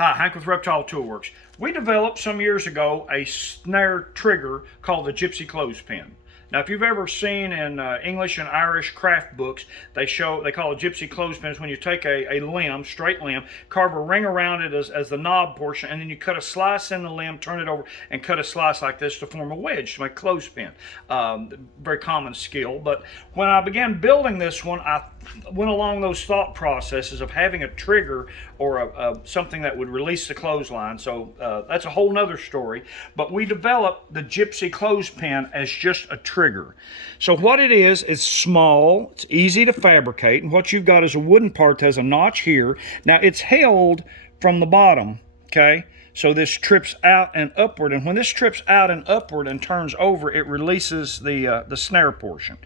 Hi, Hank with Reptile Toolworks. We developed some years ago a snare trigger called the Gypsy Clothespin. Now, if you've ever seen in English and Irish craft books, they call it Gypsy Clothespins when you take a limb, straight limb, carve a ring around it as the knob portion, and then you cut a slice in the limb, turn it over, and cut a slice like this to form a wedge to make a clothespin. Very common skill. But when I began building this one, I went along those thought processes of having a trigger or something that would release the clothesline. So that's a whole nother story. But we developed the Gypsy Clothespin as just a trigger. So what it is small, it's easy to fabricate, and what you've got is a wooden part that has a notch here. Now it's held from the bottom, okay? So this trips out and upward, and when this trips out and upward and turns over, it releases the snare portion.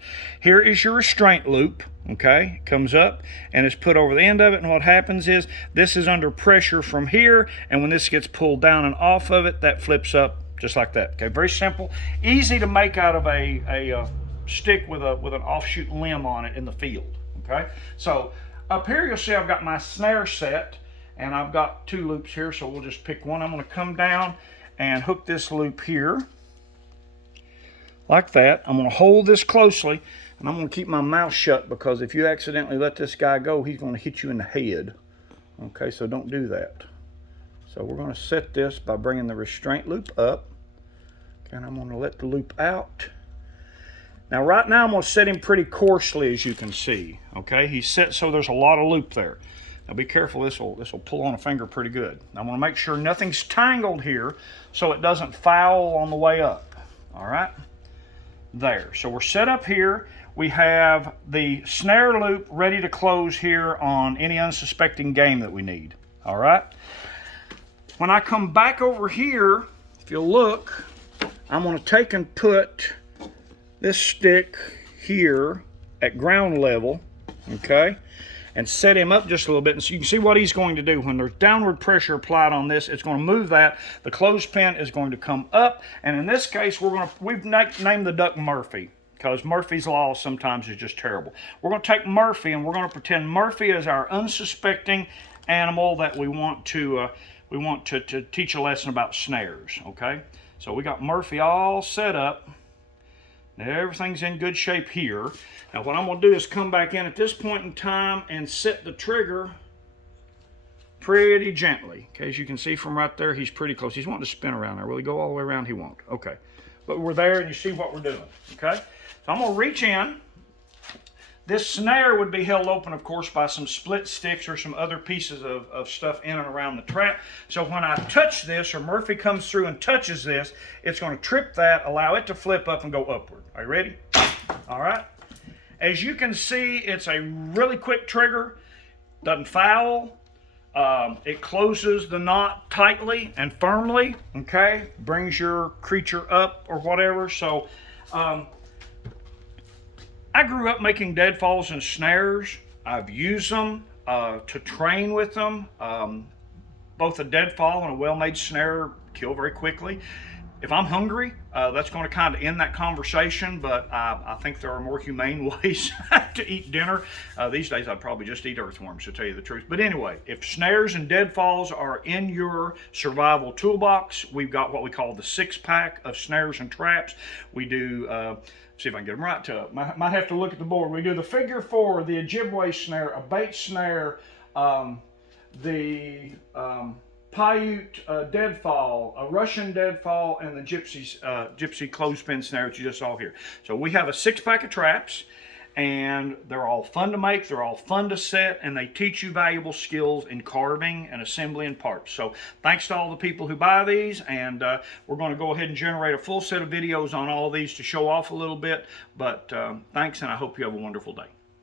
Here is your restraint loop, okay? It comes up and it's put over the end of it, and what happens is this is under pressure from here, and when this gets pulled down and off of it, that flips up just like that. Okay, very simple, easy to make out of a stick with an offshoot limb on it in the field. Okay, so up here you'll see I've got my snare set, and I've got two loops here, so we'll just pick one. I'm going to come down and hook this loop here like that. I'm going to hold this closely, and I'm going to keep my mouth shut, because if you accidentally let this guy go, he's going to hit you in the head. Okay, so don't do that. So we're going to set this by bringing the restraint loop up, and I'm going to let the loop out. Now right now I'm going to set him pretty coarsely, as you can see. Okay, he's set so there's a lot of loop there. Now be careful, this will pull on a finger pretty good. I want to make sure nothing's tangled here so it doesn't foul on the way up. All right, there. So we're set up here. We have the snare loop ready to close here on any unsuspecting game that we need. All right. When I come back over here, if you'll look, I'm going to take and put this stick here at ground level, okay, and set him up just a little bit. And so you can see what he's going to do. When there's downward pressure applied on this, it's going to move that. The clothespin is going to come up, and in this case, we've named the duck Murphy, because Murphy's Law sometimes is just terrible. We're going to take Murphy, and we're going to pretend Murphy is our unsuspecting animal that we want to teach a lesson about snares. Okay, so we got Murphy all set up. Now everything's in good shape here. Now what I'm going to do is come back in at this point in time and set the trigger pretty gently. Okay, as you can see from right there, he's pretty close. He's wanting to spin around there. Will he go all the way around? He won't. Okay, but we're there, and you see what we're doing. Okay, so I'm going to reach in. This snare would be held open, of course, by some split sticks or some other pieces of stuff in and around the trap. So when I touch this, or Murphy comes through and touches this, it's going to trip that, allow it to flip up and go upward. Are you ready? All right. As you can see, it's a really quick trigger. Doesn't foul. It closes the knot tightly and firmly. Okay. Brings your creature up or whatever. So, I grew up making deadfalls and snares. I've used them to train with them. Both a deadfall and a well-made snare kill very quickly. If I'm hungry, that's going to kind of end that conversation, but I think there are more humane ways to eat dinner. These days I'd probably just eat earthworms, to tell you the truth. But anyway, if snares and deadfalls are in your survival toolbox, we've got what we call the 6-pack of snares and traps. We do... see if I can get them right to it. Might have to look at the board. We do the figure 4, the Ojibwe snare, a bait snare, the Paiute deadfall, a Russian deadfall, and the Gypsy Clothespin snare that you just saw here. So we have a 6-pack of traps, and they're all fun to make, they're all fun to set, and they teach you valuable skills in carving and assembling parts. So thanks to all the people who buy these, and we're going to go ahead and generate a full set of videos on all of these to show off a little bit, but thanks, and I hope you have a wonderful day.